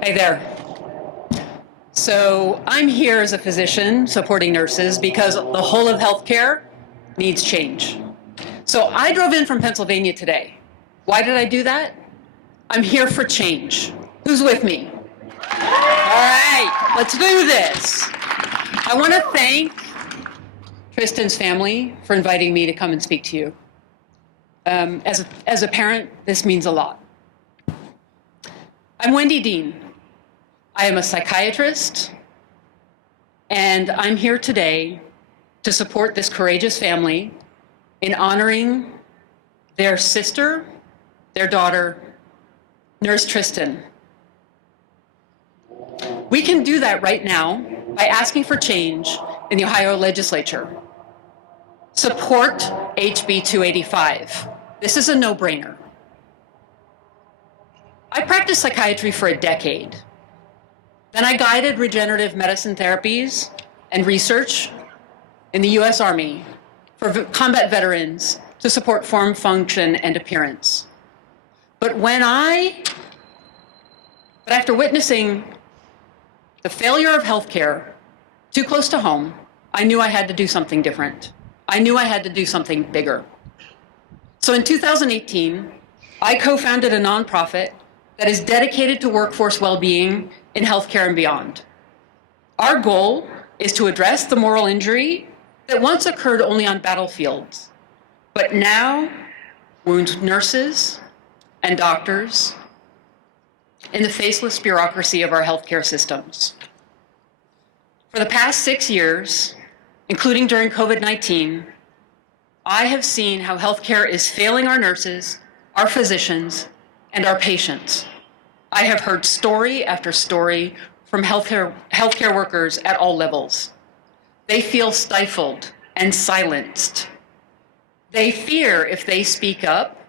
Hey there. So I'm here as a physician supporting nurses because the whole of healthcare needs change. So I drove in from Pennsylvania today. Why did I do that? I'm here for change. Who's with me? All right, let's do this. I want to thank Tristan's family for inviting me to come and speak to you. As a parent, this means a lot. I'm Wendy Dean. I am a psychiatrist, and I'm here today to support this courageous family in honoring their sister, their daughter, Nurse Tristan. We can do that right now by asking for change in the Ohio legislature. Support HB 285. This is a no-brainer. I practiced psychiatry for a decade. Then I guided regenerative medicine therapies and research in the US Army for combat veterans to support form, function, and appearance. But after witnessing the failure of healthcare too close to home, I knew I had to do something different. I knew I had to do something bigger. So in 2018, I co-founded a nonprofit that is dedicated to workforce well-being in healthcare and beyond. Our goal is to address the moral injury that once occurred only on battlefields, but now wounds nurses and doctors in the faceless bureaucracy of our healthcare systems. For the past 6 years, including during COVID-19, I have seen how healthcare is failing our nurses, our physicians, and our patients. I have heard story after story from healthcare workers at all levels. They feel stifled and silenced. They fear if they speak up,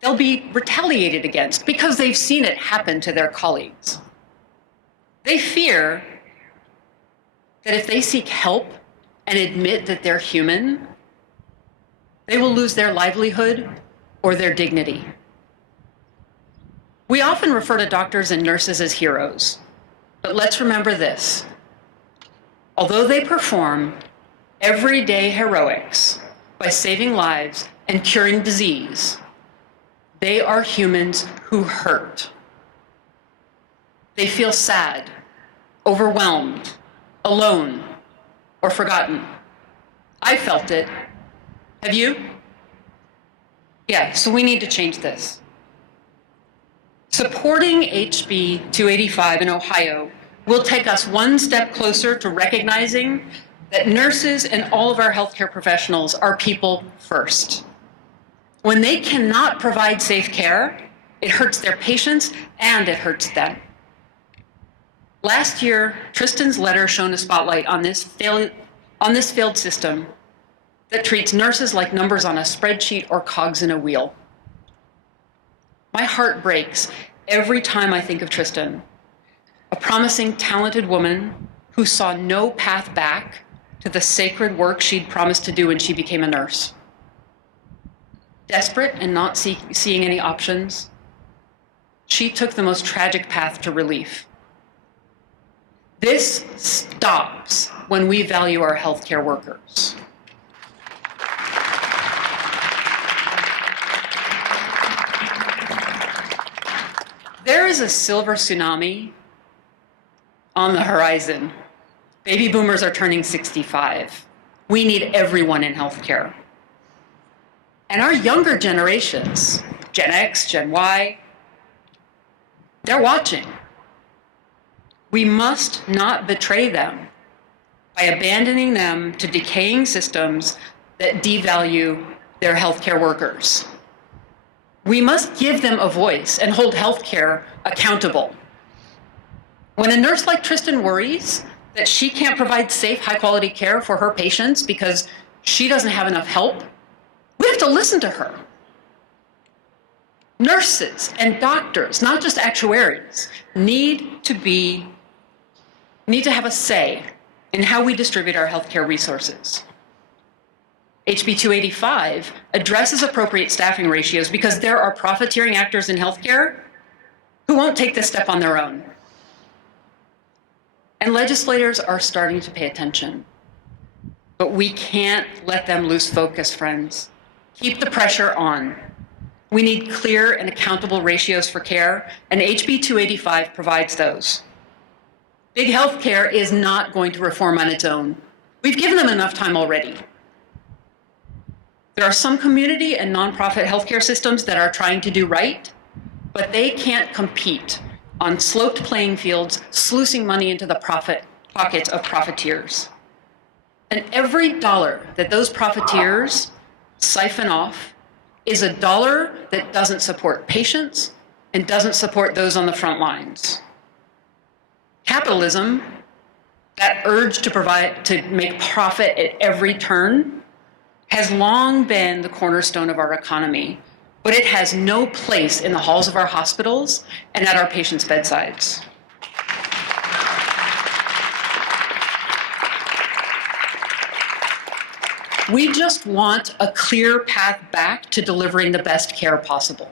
they'll be retaliated against because they've seen it happen to their colleagues. They fear that if they seek help and admit that they're human, they will lose their livelihood or their dignity. We often refer to doctors and nurses as heroes, but let's remember this. Although they perform everyday heroics by saving lives and curing disease, they are humans who hurt. They feel sad, overwhelmed, alone, or forgotten. I felt it. Have you? Yeah, so we need to change this. Supporting HB 285 in Ohio will take us one step closer to recognizing that nurses and all of our healthcare professionals are people first. When they cannot provide safe care, it hurts their patients and it hurts them. Last year, Tristan's letter shone a spotlight on this failed system that treats nurses like numbers on a spreadsheet or cogs in a wheel. My heart breaks every time I think of Tristan, a promising, talented woman who saw no path back to the sacred work she'd promised to do when she became a nurse. Desperate and not seeing any options, she took the most tragic path to relief. This stops when we value our healthcare workers. There is a silver tsunami on the horizon. Baby boomers are turning 65. We need everyone in healthcare. And our younger generations, Gen X, Gen Y, they're watching. We must not betray them by abandoning them to decaying systems that devalue their healthcare workers. We must give them a voice and hold healthcare accountable. When a nurse like Tristan worries that she can't provide safe, high-quality care for her patients because she doesn't have enough help, we have to listen to her. Nurses and doctors, not just actuaries, need to have a say in how we distribute our healthcare resources. HB 285 addresses appropriate staffing ratios because there are profiteering actors in healthcare who won't take this step on their own. And legislators are starting to pay attention. But we can't let them lose focus, friends. Keep the pressure on. We need clear and accountable ratios for care, and HB 285 provides those. Big healthcare is not going to reform on its own. We've given them enough time already. There are some community and nonprofit healthcare systems that are trying to do right, but they can't compete on sloped playing fields, sluicing money into the pockets of profiteers. And every dollar that those profiteers siphon off is a dollar that doesn't support patients and doesn't support those on the front lines. Capitalism, that urge to make profit at every turn, has long been the cornerstone of our economy, but it has no place in the halls of our hospitals and at our patients' bedsides. We just want a clear path back to delivering the best care possible.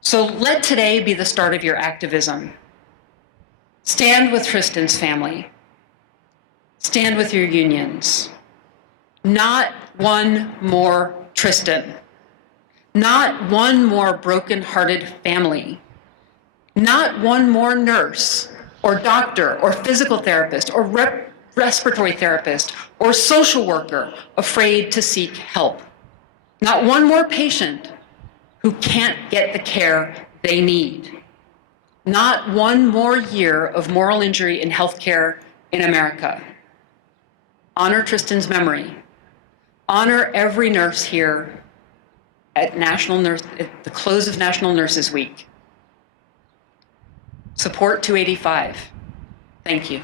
So let today be the start of your activism. Stand with Tristan's family. Stand with your unions. Not one more Tristan. Not one more broken-hearted family. Not one more nurse or doctor or physical therapist or respiratory therapist or social worker afraid to seek help. Not one more patient who can't get the care they need. Not one more year of moral injury in healthcare in America. Honor Tristan's memory. Honor every nurse here at the close of National Nurses Week. Support 285. Thank you.